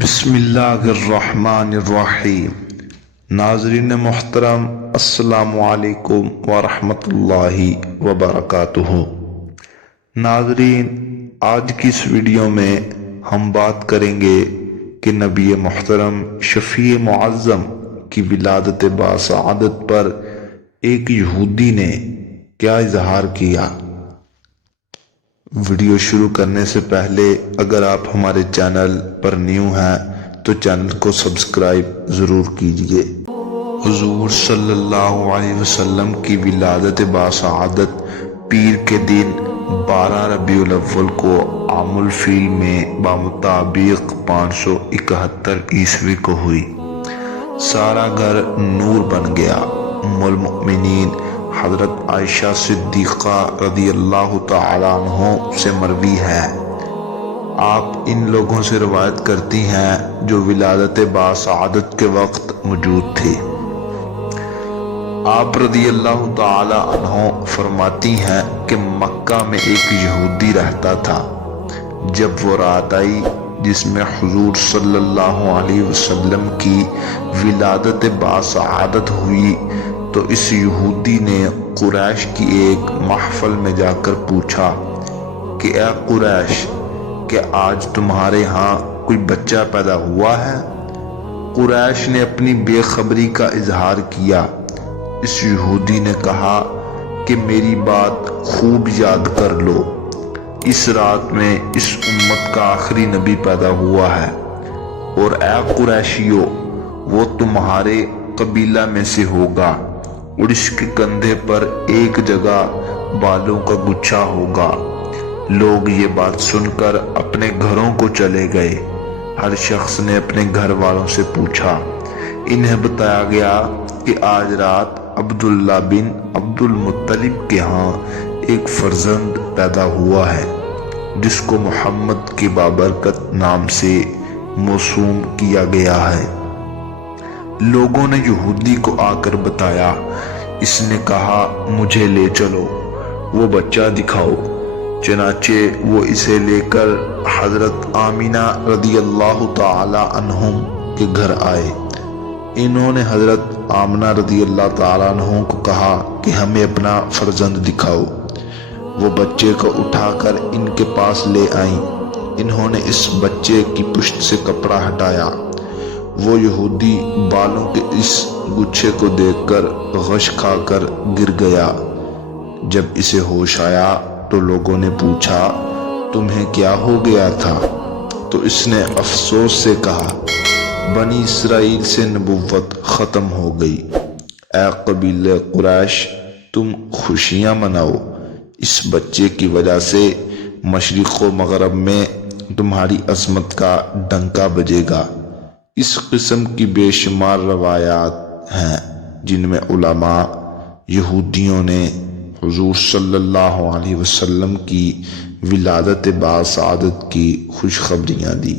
بسم اللہ الرحمن الرحیم۔ ناظرین محترم، السلام علیکم ورحمۃ اللہ وبرکاتہ۔ ناظرین، آج کی اس ویڈیو میں ہم بات کریں گے کہ نبی محترم شفیع معظم کی ولادت باسعادت پر ایک یہودی نے کیا اظہار کیا۔ ویڈیو شروع کرنے سے پہلے اگر آپ ہمارے چینل پر نیو ہیں تو چینل کو سبسکرائب ضرور کیجئے۔ حضور صلی اللہ علیہ وسلم کی ولادت باسعادت پیر کے دن 12 ربیع الاول کو عام الفیل میں بمطابق 571 عیسوی کو ہوئی۔ سارا گھر نور بن گیا۔ ام المؤمنین حضرت عائشہ صدیقہ رضی اللہ تعالی عنہ سے مروی ہے، آپ ان لوگوں سے روایت کرتی ہیں جو ولادت باسعادت کے وقت موجود تھی۔ آپ رضی اللہ تعالی عنہ فرماتی ہیں کہ مکہ میں ایک یہودی رہتا تھا۔ جب وہ رات آئی جس میں حضور صلی اللہ علیہ وسلم کی ولادت باسعادت ہوئی تو اس یہودی نے قریش کی ایک محفل میں جا کر پوچھا کہ اے قریش، کیا آج تمہارے ہاں کوئی بچہ پیدا ہوا ہے؟ قریش نے اپنی بے خبری کا اظہار کیا۔ اس یہودی نے کہا کہ میری بات خوب یاد کر لو، اس رات میں اس امت کا آخری نبی پیدا ہوا ہے، اور اے قریشیو، وہ تمہارے قبیلہ میں سے ہوگا اور اس کے کندھے پر ایک جگہ بالوں کا گچھا ہوگا۔ لوگ یہ بات سن کر اپنے گھروں کو چلے گئے۔ ہر شخص نے اپنے گھر والوں سے پوچھا۔ انہیں بتایا گیا کہ آج رات عبداللہ بن عبد المطلب کے ہاں ایک فرزند پیدا ہوا ہے جس کو محمد کی بابرکت نام سے موسوم کیا گیا ہے۔ لوگوں نے یہودی کو آ کر بتایا۔ اس نے کہا مجھے لے چلو، وہ بچہ دکھاؤ۔ چنانچہ وہ اسے لے کر حضرت آمینہ رضی اللہ تعالی عنہم کے گھر آئے۔ انہوں نے حضرت آمنہ رضی اللہ تعالی عنہ کو کہا کہ ہمیں اپنا فرزند دکھاؤ۔ وہ بچے کو اٹھا کر ان کے پاس لے آئیں۔ انہوں نے اس بچے کی پشت سے کپڑا ہٹایا۔ وہ یہودی بالوں کے اس گچھے کو دیکھ کر غش کھا کر گر گیا۔ جب اسے ہوش آیا تو لوگوں نے پوچھا تمہیں کیا ہو گیا تھا؟ تو اس نے افسوس سے کہا بنی اسرائیل سے نبوت ختم ہو گئی۔ اے قبیلہ قریش، تم خوشیاں مناؤ، اس بچے کی وجہ سے مشرق و مغرب میں تمہاری عظمت کا ڈنکا بجے گا۔ اس قسم کی بے شمار روایات ہیں جن میں علماء یہودیوں نے حضور صلی اللہ علیہ وسلم کی ولادت باسعادت کی خوشخبریاں دی۔